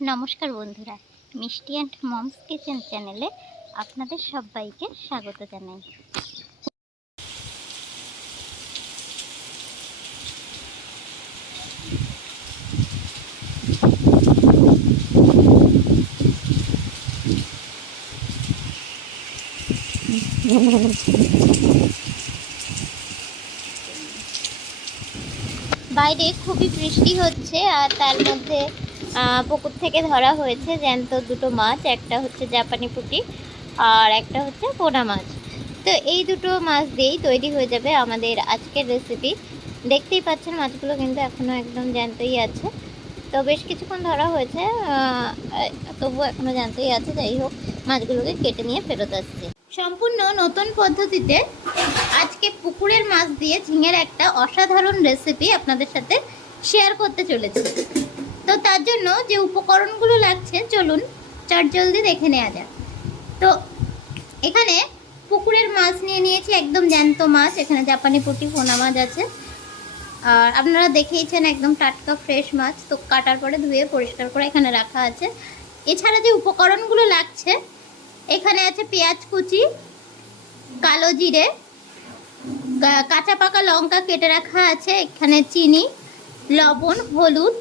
নমস্কার বন্ধুরা, মিষ্টি অ্যান্ড মমস কিচেন চ্যানেলে আপনাদের সবাইকে স্বাগত জানাই। বাইরে খুবই বৃষ্টি হচ্ছে আর তার মধ্যে পুকুর থেকে ধরা হয়েছে জ্যান্ত দুটো মাছ একটা হচ্ছে জাপানি পুঁটি আর একটা হচ্ছে পোনা মাছ। তো এই দুটো মাছ দিয়েই তৈরি হয়ে যাবে আমাদের আজকের রেসিপি দেখতেই পাচ্ছেন মাছগুলো কিন্তু এখনও একদম জ্যান্তই আছে। তো বেশ কিছুক্ষণ ধরা হয়েছে আহ, তবুও এখনও জ্যান্তই আছে। যাই হোক মাছগুলোকে কেটে নিয়ে ফেরত আসছে। সম্পূর্ণ নতুন পদ্ধতিতে আজকে পুকুরের মাছ দিয়ে ঝিঙের একটা অসাধারণ রেসিপি আপনাদের সাথে শেয়ার করতে চলেছি। তো তার জন্য যে উপকরণগুলো লাগছে, চলুন চট জলদি দেখে নেওয়া যাক। তো এখানে পুকুরের মাছ নিয়ে নিয়েছি, একদম জ্যান্ত মাছ, এখানে জাপানি পুঁটি, পোনা মাছ আছে। আর আপনারা দেখেইছেন একদম টাটকা ফ্রেশ মাছ, তো কাটার পরে ধুয়ে পরিষ্কার করে এখানে রাখা আছে। এছাড়া যে উপকরণগুলো লাগছে, এখানে আছে পেঁয়াজ কুচি, কালো জিরে কাঁচা পাকা লঙ্কা কেটে রাখা আছে, এখানে চিনি, লবণ, হলুদ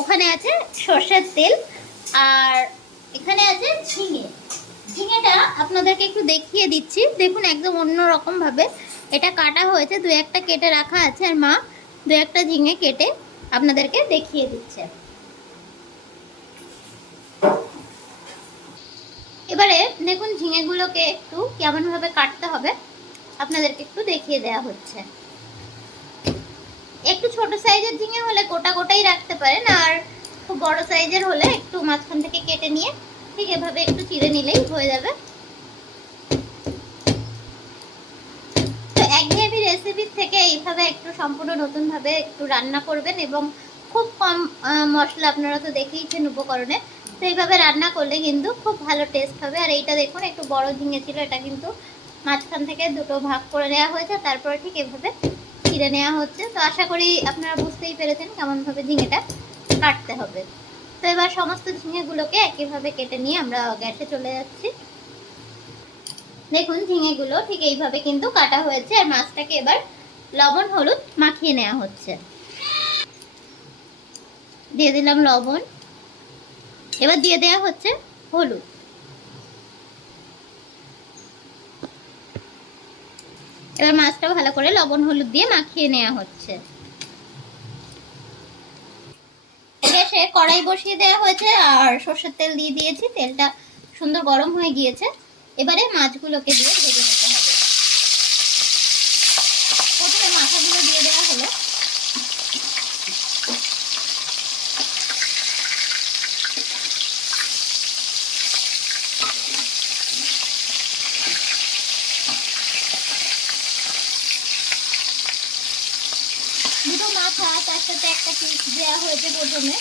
ওখানে আছে সর্ষের তেল আর এখানে আছে ঝিঙে। ঝিঙেটা আপনাদেরকে একটু দেখিয়ে দিচ্ছি। দেখুন, একদম অন্য রকম ভাবে এটা কাটা হয়েছে। দু একটা কেটে রাখা আছে আর মা দু একটা ঝিঙে কেটে আপনাদেরকে দেখিয়ে দিচ্ছে। এবারে দেখুন, ঝিঙেগুলোকে একটু কেমন ভাবে কাটতে হবে, আপনাদেরকে একটু দেখিয়ে দেওয়া হচ্ছে। একটু ছোট সাইজের ঝিঙে হলে গোটা গোটাই রাখতে পারেন, আর খুব বড় সাইজের হলে একটু মাঝখান থেকে কেটে নিয়ে ঠিক এভাবে একটু চিড়ে নিলেই হয়ে যাবে। তো একঘেয়েমি রেসিপির থেকে এইভাবে একটু সম্পূর্ণ নতুনভাবে একটু রান্না করবেন এবং খুব কম মশলা আপনারা তো দেখেইছেন উপকরণে, তো এইভাবে রান্না করলে কিন্তু খুব ভালো টেস্ট হবে। আর এইটা দেখুন, একটু বড় ঝিঙে ছিল, এটা কিন্তু মাঝখান থেকে দুটো ভাগ করে নেওয়া হয়েছে, তারপরে ঠিক এভাবে ছিঁড়ে নেওয়া হচ্ছে, তো আশা করি আপনারা বুঝতেই পেরেছেন কেমনভাবে ঝিঙেটা কাটতে হবে। তো এবার সমস্ত ঝিঙেগুলোকে একইভাবে কেটে নিয়ে আমরা গ্যাসে চলে যাচ্ছি। দেখুন, ঝিঙেগুলো ঠিক এইভাবে কিন্তু কাটা হয়েছে আর মাছটাকে এবার লবণ, হলুদ মাখিয়ে নেওয়া হচ্ছে। দিয়ে দিলাম লবণ। এবার দিয়ে দেওয়া হচ্ছে হলুদ। এবার মাছটা ভালো করে লবণ হলুদ দিয়ে মাখিয়ে নেওয়া হচ্ছে। গ্যাসে কড়াই বসিয়ে দেওয়া হয়েছে, আর সর্ষের তেল দিয়ে দিয়েছি। তেলটা সুন্দর গরম হয়ে গিয়েছে। এবারে মাছগুলোকে দিয়ে ভেজে নিতে হবে প্রথমে মাথাগুলো দিয়ে দেওয়া হলো মাথা তার সাথে একটা পিস দেওয়া হয়েছে প্রথমে।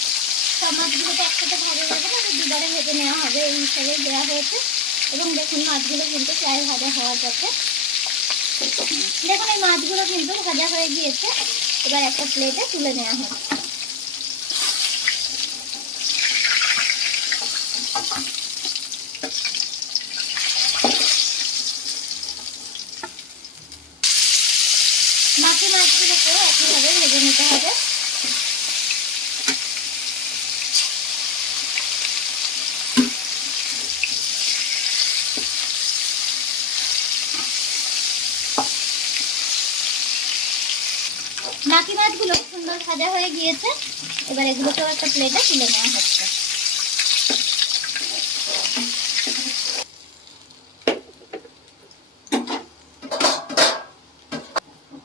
সব মাছগুলো তো একসাথে ভাজা যাবে না দুবারে ভেজে নেওয়া হবে, এই হিসাবে দেওয়া হয়েছে। এবং দেখুন, মাছগুলো কিন্তু প্রায় ভাজা হওয়ার পথে দেখুন, এই মাছগুলো কিন্তু ভাজা হয়ে গিয়েছে। এবার একটা প্লেটে তুলে নেওয়া হচ্ছে বাকি মাছগুলোকেও একইভাবে ভেজে নিতে হবে বাকি মাছগুলো সুন্দর ভাজা হয়ে গিয়েছে। এবার এগুলোকেও একটা প্লেটে তুলে নেওয়া হচ্ছে।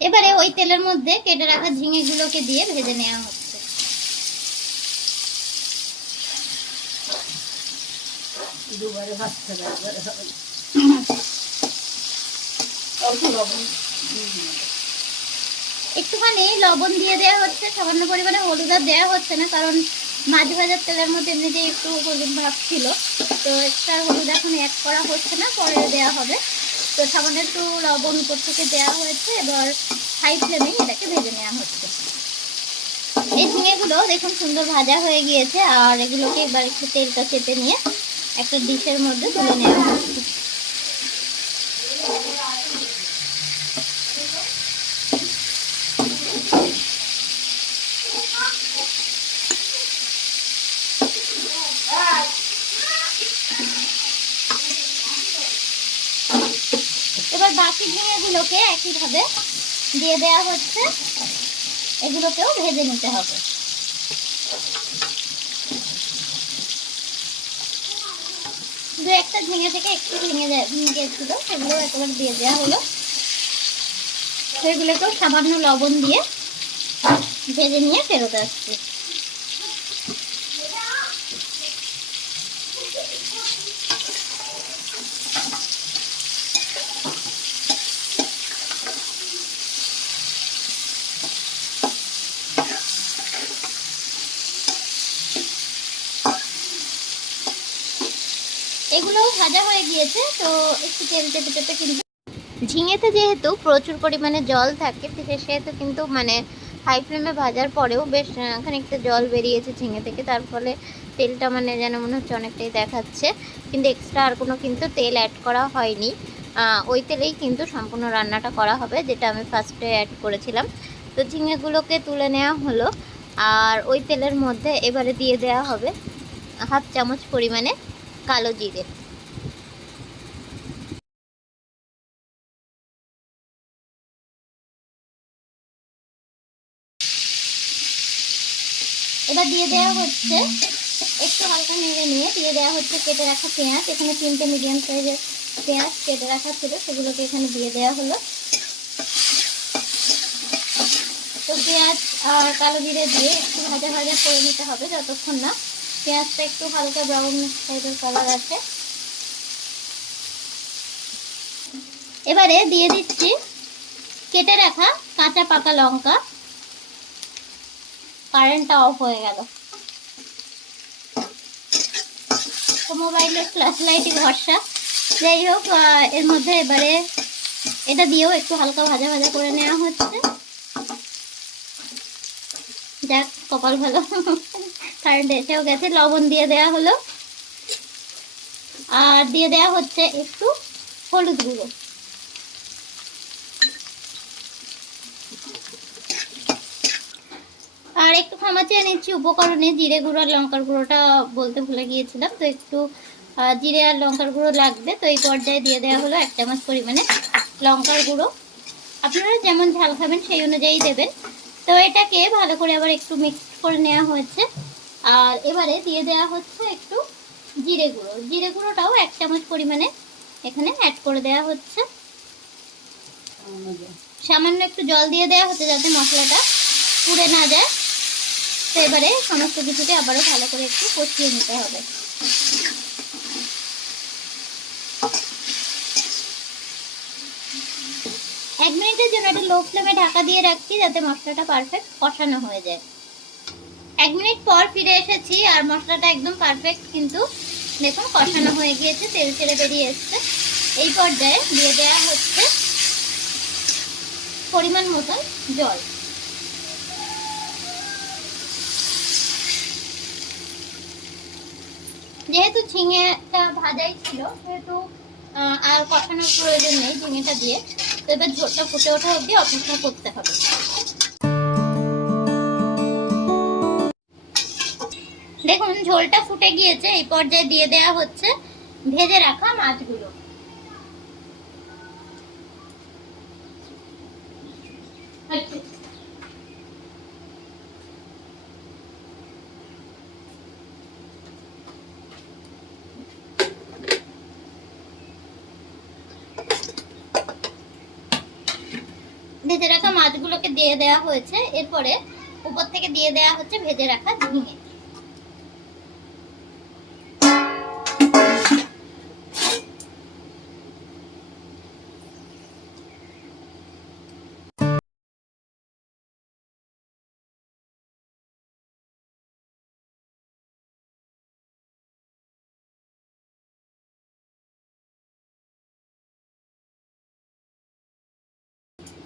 এবারে ওই তেলের মধ্যে কেটে রাখা ঝিঙেগুলোকে দিয়ে ভেজে নেওয়া হচ্ছে। দুবারে ভাজতে হবে একবারে হবে। অল্প লবণ দিয়ে একটুখানি লবণ দিয়ে দেওয়া হচ্ছে, সামান্য পরিমাণে হলুদ আর দেওয়া হচ্ছে না, কারণ মাছ ভাজার তেলের মধ্যে এমনিতেই একটু হলুদ ভাব ছিল। তো এক্সট্রা হলুদ এখন অ্যাড করা হচ্ছে না, পরে দেওয়া হবে। তো সামান্য একটু লবণ উপর থেকে দেওয়া হয়েছে, এবার হাই ফ্লেমে এটাকে ভেজে নেওয়া হচ্ছে। এই ঝিঙেগুলো দেখুন সুন্দর ভাজা হয়ে গিয়েছে, আর এগুলোকে এবার একটু তেলটা চেপে নিয়ে একটা ডিশের মধ্যে তুলে নেওয়া হচ্ছে এবার বাকি ঝিঙেগুলোকে একইভাবে দিয়ে দেওয়া হচ্ছে। এগুলোকেও ভেজে নিতে হবে। দু একটা ঝিঙে থেকে একটু ভেঙে গেছিল সেগুলো একবার দিয়ে দেওয়া হলো। সেগুলোকেও সামান্য লবণ দিয়ে ভেজে নিয়ে ফেরত আসছি। এগুলোও ভাজা হয়ে গিয়েছে, তো একটু তেল চেপে চেপে কিন্তু ঝিঙেতে যেহেতু প্রচুর পরিমাণে জল থাকে সেহেতু কিন্তু মানে হাই ফ্লেমে ভাজার পরেও বেশ খানিকটা জল বেরিয়েছে ঝিঙে থেকে, তার ফলে তেলটা মানে যেন মনে হচ্ছে অনেকটাই দেখাচ্ছে। কিন্তু এক্সট্রা আর কোনো কিন্তু তেল অ্যাড করা হয়নি। ওই তেলেই কিন্তু সম্পূর্ণ রান্নাটা করা হবে, যেটা আমি ফার্স্টে অ্যাড করেছিলাম। তো ঝিঙেগুলোকে তুলে নেওয়া হলো, আর ওই তেলের মধ্যে এবারে দিয়ে দেওয়া হবে হাফ চামচ পরিমাণে কালো জিরে। এবার দিয়ে দেওয়া হচ্ছে একটু হালকা নেড়ে নিয়ে, দিয়ে দেওয়া হচ্ছে কেটে রাখা পেঁয়াজ। এখানে তিনটে মিডিয়াম সাইজের পেঁয়াজ কেটে রাখা ছিল, সেগুলোকে এখানে দিয়ে দেওয়া হলো। তো পেঁয়াজ আর কালো জিরে দিয়ে একটু ভাজা ভাজা করে নিতে হবে, যতক্ষণ না পেঁয়াজটা একটু হালকা ব্রাউন টাইপের কালার আছে। এবারে দিয়ে দিচ্ছি কেটে রাখা কাঁচা পাকা লঙ্কা। কারেন্টটা অফ হয়ে গেল। মোবাইলের ফ্ল্যাশ লাইটই ভরসা। যাই হোক এর মধ্যে এবারে এটা দিয়েও একটু হালকা ভাজা ভাজা করে নেওয়া হচ্ছে। যাক, কপাল ভালো। কারেন্ট এসেও গেছে, লবণ দিয়ে দেওয়া হলো। আর দিয়ে দেওয়া হচ্ছে একটু হলুদ গুঁড়ো। আর একটু ক্ষমা চেয়ে নিচ্ছি, উপকরণে জিরে গুঁড়ো আর লঙ্কার গুঁড়োটা বলতে ভুলে গিয়েছিলাম। তো একটু জিরে আর লঙ্কার গুঁড়ো লাগবে। তো এই পর্যায়ে দিয়ে দেওয়া হলো এক চামচ পরিমাণে লঙ্কার গুঁড়ো। আপনারা যেমন ঝাল খাবেন সেই অনুযায়ী দেবেন। তো এটাকে ভালো করে আবার একটু মিক্স করে নেওয়া হয়েছে। আর এবারে দিয়ে দেওয়া হচ্ছে একটু জিরে গুঁড়ো। জিরে গুঁড়োটাও এক চামচ পরিমাণে এখানে অ্যাড করে দেওয়া হচ্ছে। সামান্য একটু জল দিয়ে দেওয়া হচ্ছে যাতে মশলাটা পুড়ে না যায়। তো এবারে সমস্ত কিছুকে আবারও ভালো করে একটু কষিয়ে নিতে হবে। এক মিনিটের জন্য একটা লো ফ্লেমে ঢাকা দিয়ে রাখছি যাতে মশলাটা পারফেক্ট কষানো হয়ে যায়। এক মিনিট পর ফিরে এসেছি আর মশলাটা একদম পারফেক্ট কিন্তু দেখুন কষানো হয়ে গিয়েছে, তেল ছেড়ে বেরিয়ে এসছে। এই পর্যায়ে দিয়ে দেওয়া হচ্ছে পরিমাণ মতন জল। যেহেতু ঝিঙেটা ভাজাই ছিল, সেহেতু আর কষানোর প্রয়োজন নেই ঝিঙেটা দিয়ে। তো এবার ঝোলটা ফুটে ওঠা অবধি অপেক্ষা করতে হবে। দেখুন, ঝোলটা ফুটে গিয়েছে, এই পর্যায়ে দিয়ে দেওয়া হচ্ছে ভেজে রাখা মাছগুলো। ভেজে রাখা মাছগুলোকে দিয়ে দেওয়া হয়েছে। এরপরে উপর থেকে দিয়ে দেওয়া হচ্ছে ভেজে রাখা ঝিঙে।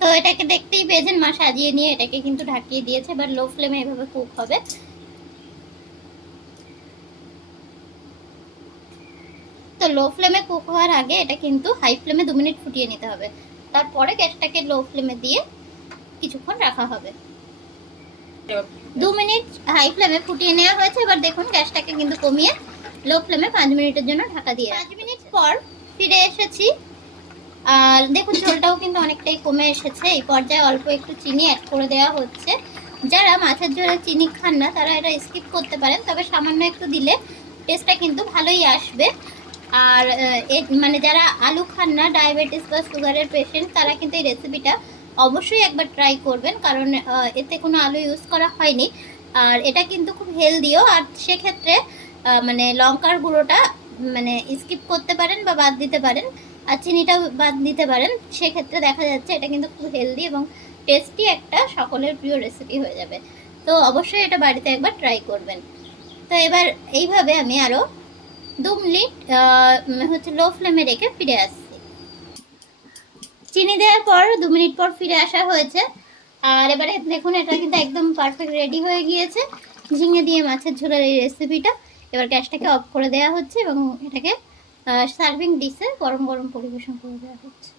তো এটাকে দেখতেই পেয়েছেন, মা সাজিয়ে নিয়ে এটাকে কিন্তু ঢাকিয়ে দিয়েছে, এবার লো ফ্লেমে এভাবে কুক হবে। তো লো ফ্লেমে কুক হওয়ার আগে এটা কিন্তু হাই ফ্লেমে দু মিনিট ফুটিয়ে নিতে হবে। তারপরে গ্যাসটাকে লো ফ্লেমে দিয়ে কিছুক্ষণ রাখা হবে। দু মিনিট হাই ফ্লেমে ফুটিয়ে নেওয়া হয়েছে, এবার দেখুন গ্যাসটাকে কিন্তু কমিয়ে লো ফ্লেমে পাঁচ মিনিটের জন্য ঢাকা দিয়ে পাঁচ মিনিট পর ফিরে এসেছি দেখুন ঝোলটাও কিন্তু অনেকটাই কমে এসেছে। এই পর্যায়ে অল্প একটু চিনি অ্যাড করে দেওয়া হচ্ছে। যারা মাছের ঝোলে চিনি খান না, তারা এটা স্কিপ করতে পারেন। তবে সামান্য একটু দিলে টেস্টটা কিন্তু ভালোই আসবে। আর মানে যারা আলু খান না ডায়াবেটিস বা সুগারের পেশেন্ট তারা কিন্তু এই রেসিপিটা অবশ্যই একবার ট্রাই করবেন। কারণ এতে কোনো আলু ইউজ করা হয়নি। আর এটা কিন্তু খুব হেলদিও আর সেক্ষেত্রে মানে লঙ্কার গুঁড়োটা মানে স্কিপ করতে পারেন বা বাদ দিতে পারেন। আর চিনিটাও বাদ দিতে পারেন, সেক্ষেত্রে দেখা যাচ্ছে এটা কিন্তু খুব হেলদি এবং টেস্টি একটা সকলের প্রিয় রেসিপি হয়ে যাবে। তো অবশ্যই এটা বাড়িতে একবার ট্রাই করবেন। তো এবার এইভাবে আমি আরও দু মিনিট হচ্ছে লো ফ্লেমে রেখে ফিরে আসছি। চিনি দেওয়ার পর দু মিনিট পর ফিরে আসা হয়েছে। আর এবারে দেখুন, এটা কিন্তু একদম পারফেক্ট রেডি হয়ে গিয়েছে। ঝিঙে দিয়ে মাছের ঝোলের এই রেসিপিটা এবার গ্যাসটাকে অফ করে দেওয়া হচ্ছে এবং এটাকে সার্ভিং ডিশে গরম গরম পরিবেশন করে দেওয়া হচ্ছে।